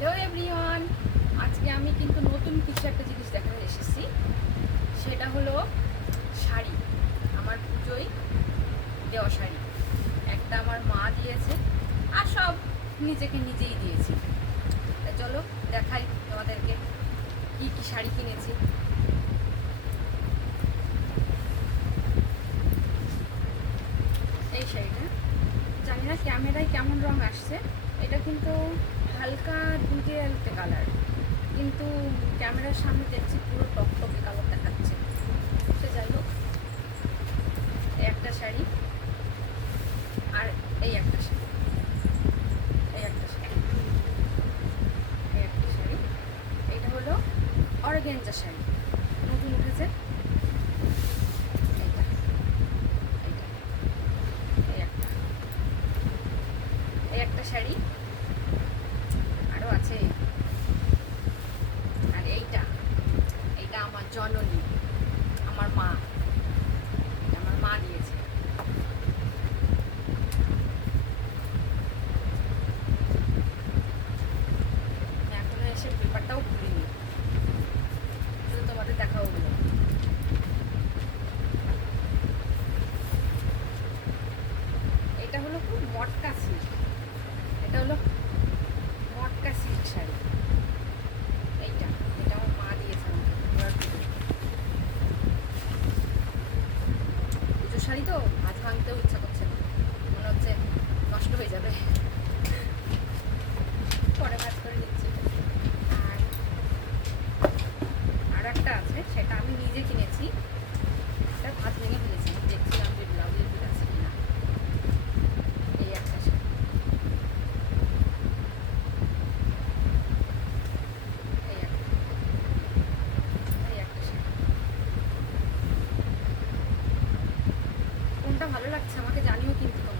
Hello everyone, আজকে আমি কিন্তু নতুন কিছু একটা জিনিস দেখাতে এসেছি। সেটা হলো শাড়ি। আমার পুজোয় দেওয়া শাড়ি একটা আমার মা দিয়েছে, আর সব নিজেকে নিজেই দিয়েছি। তাই চলো দেখাই তোমাদেরকে কি কি শাড়ি কিনেছি। এই শাড়িটা জানি না ক্যামেরায় কেমন রং আসছে, এটা কিন্তু হালকা দুধে আলতে কালার, কিন্তু ক্যামেরার সামনে দেখছি পুরো টকটকে কালার দেখাচ্ছে। সে যাই হোক, এই একটা শাড়ি, আর এই একটা শাড়ি, এই একটা শাড়ি, এই একটা শাড়ি। এটা হলো অর্গানজা শাড়ি, নতুন উঠেছে। এইটা, এইটা, এই একটা, এই একটা শাড়ি, আরও আছে। আর এইটা, এইটা আমার জননী, আমার মা, এটা আমার মা দিয়েছে। এখনো এসে পেপারটাও খুলিনি, শুধু তোমাদের দেখাও হলো। এটা হলো খুব মটকা সিল্ক, এটা হলো মটকা সিল্ক শাড়ি। এইটা, এটা আমার মা দিয়েছে আমাকে এবার পুজোর শাড়ি তো ভাজ ভাঙতেও ইচ্ছা করছে না, মনে হচ্ছে নষ্ট হয়ে যাবে, পরে ভাজ করে নিচ্ছি। আর আর একটা আছে, সেটা আমি নিজে কিনেছি, এটা ভাজ ভেঙে ফেলেছি, দেখছিলাম যে ব্লাউজের পিস আছে কিনা। এই একটা শাড়ি, এই একটা, এই একটা শাড়ি। কোনটা ভালো লাগছে আমাকে জানিও কিন্তু তোমরা।